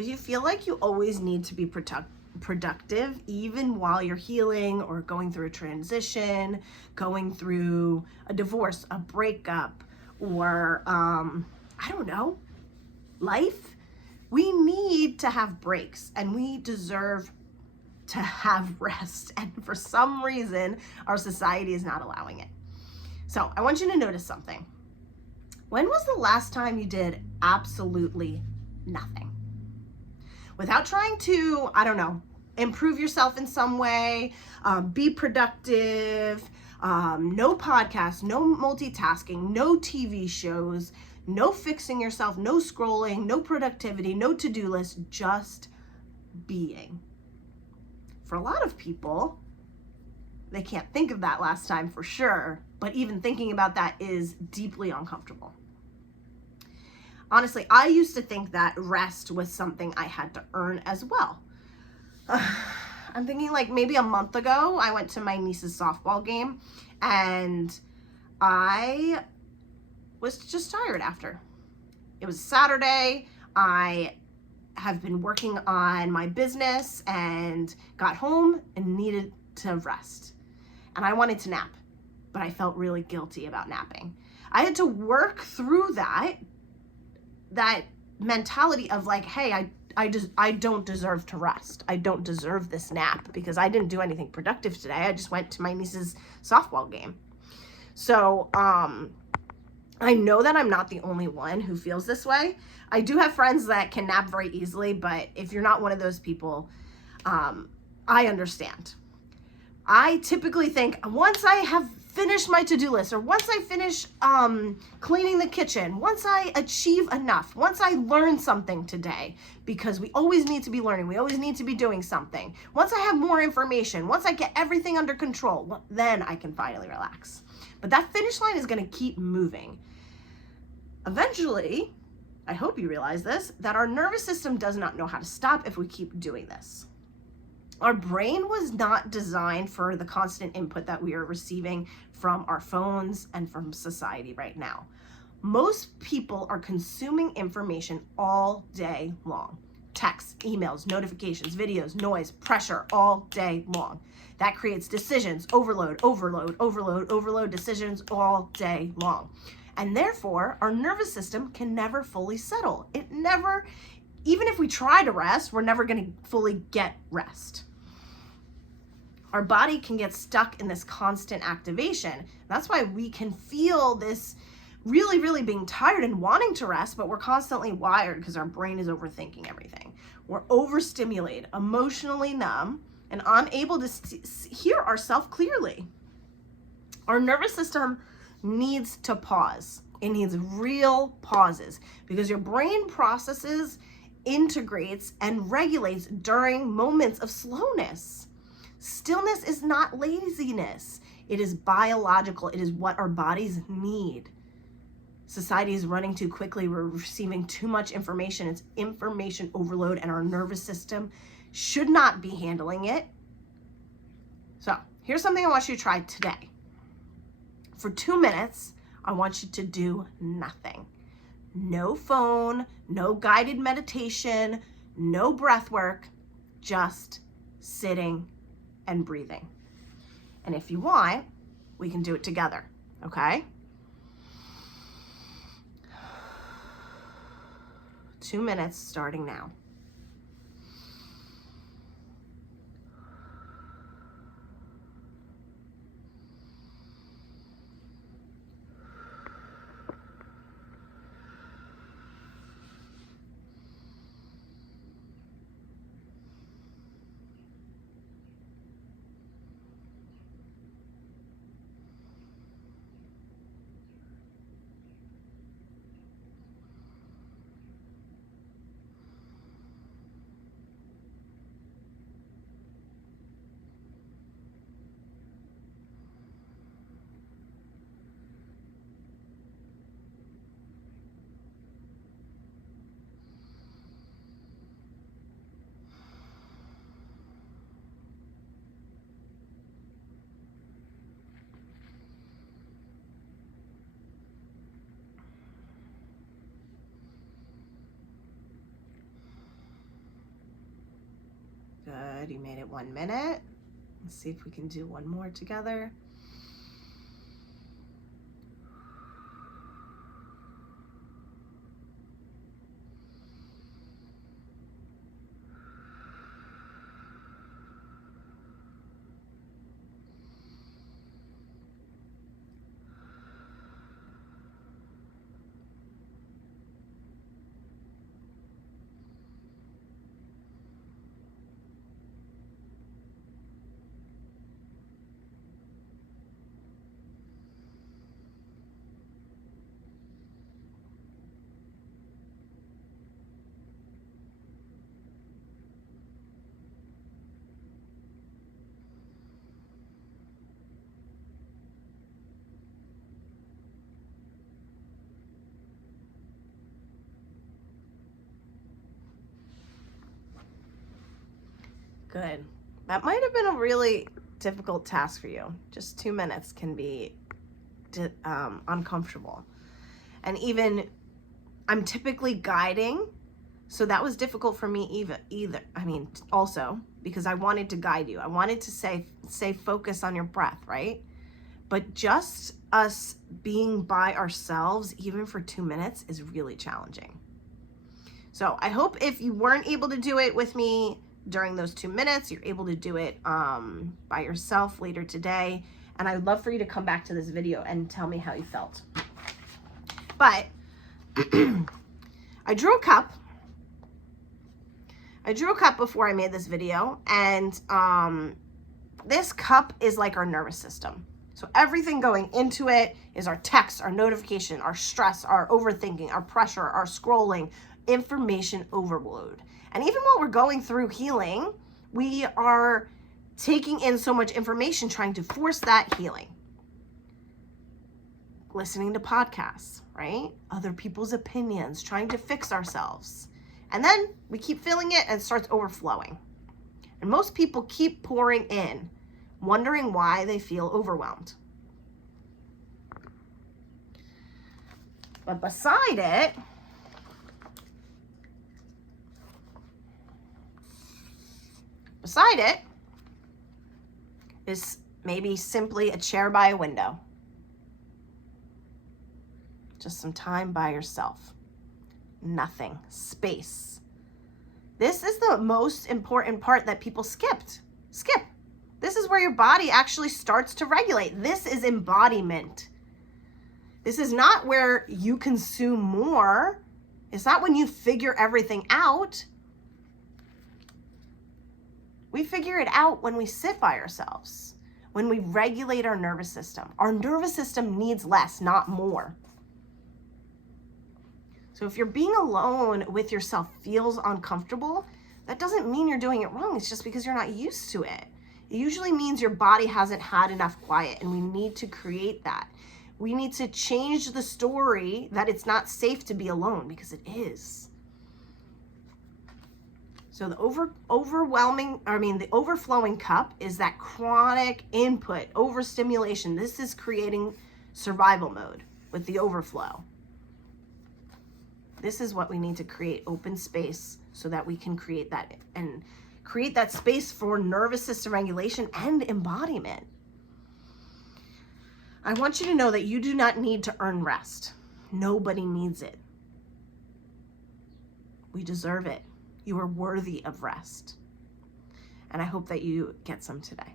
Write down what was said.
If you feel like you always need to be productive, even while you're healing or going through a transition, going through a divorce, a breakup, or I don't know, life, we need to have breaks and we deserve to have rest. And for some reason, our society is not allowing it. So I want you to notice something. When was the last time you did absolutely nothing? Without trying to, I don't know, improve yourself in some way, be productive, no podcasts, no multitasking, no TV shows, no fixing yourself, no scrolling, no productivity, no to-do list, just being. For a lot of people, they can't think of that last time for sure, but even thinking about that is deeply uncomfortable. Honestly, I used to think that rest was something I had to earn as well. I'm thinking like maybe a month ago, I went to my niece's softball game and I was just tired after. It was Saturday. I have been working on my business and got home and needed to rest. And I wanted to nap, but I felt really guilty about napping. I had to work through that mentality of like, hey, I don't deserve to rest. I don't deserve this nap because I didn't do anything productive today. I just went to my niece's softball game. So, I know that I'm not the only one who feels this way. I do have friends that can nap very easily, but if you're not one of those people, I understand. I typically think once I have finished my to-do list, or once I finish cleaning the kitchen, once I achieve enough, once I learn something today, because we always need to be learning, we always need to be doing something. Once I have more information, once I get everything under control, then I can finally relax. But that finish line is going to keep moving. Eventually, I hope you realize this, that our nervous system does not know how to stop if we keep doing this. Our brain was not designed for the constant input that we are receiving from our phones and from society right now. Most people are consuming information all day long. Texts, emails, notifications, videos, noise, pressure all day long. That creates decisions, overload decisions all day long. And therefore, our nervous system can never fully settle. Even if we try to rest, we're never going to fully get rest. Our body can get stuck in this constant activation. That's why we can feel this really being tired and wanting to rest, but we're constantly wired because our brain is overthinking everything. We're overstimulated, emotionally numb, and unable to hear ourselves clearly. Our nervous system needs to pause. It needs real pauses because your brain processes, integrates, and regulates during moments of slowness. Stillness is not laziness. It is biological. It is what our bodies need. Society is running too quickly. We're receiving too much information. It's information overload, and our nervous system should not be handling it. So here's something I want you to try today. For 2 minutes, I want you to do nothing. No phone, no guided meditation, no breath work, just sitting and breathing. And if you want, we can do it together, okay? 2 minutes starting now. Good, you made it 1 minute. Let's see if we can do one more together. Good. That might have been a really difficult task for you. Just 2 minutes can be uncomfortable. And even I'm typically guiding, so that was difficult for me also because I wanted to guide you. I wanted to say focus on your breath, right? But just us being by ourselves, even for 2 minutes, is really challenging. So I hope if you weren't able to do it with me during those 2 minutes, you're able to do it by yourself later today. And I'd love for you to come back to this video and tell me how you felt. But I drew a cup. Before I made this video, and this cup is like our nervous system. So everything going into it is our text, our notification, our stress, our overthinking, our pressure, our scrolling, information overload. And even while we're going through healing, we are taking in so much information, trying to force that healing. Listening to podcasts, right? Other people's opinions, trying to fix ourselves. And then we keep filling it and it starts overflowing. And most people keep pouring in, wondering why they feel overwhelmed. But beside it is maybe simply a chair by a window. Just some time by yourself. Nothing. Space. This is the most important part that people skip. This is where your body actually starts to regulate. This is embodiment. This is not where you consume more. It's not when you figure everything out. We figure it out when we sit by ourselves, when we regulate our nervous system. Our nervous system needs less, not more. So if you're being alone with yourself feels uncomfortable, that doesn't mean you're doing it wrong. It's just because you're not used to it. It usually means your body hasn't had enough quiet, and we need to create that. We need to change the story that it's not safe to be alone, because it is. So the overflowing cup is that chronic input, overstimulation. This is creating survival mode with the overflow. This is what we need to create, open space, so that we can create that and create that space for nervous system regulation and embodiment. I want you to know that you do not need to earn rest. Nobody needs it. We deserve it. You are worthy of rest. And I hope that you get some today.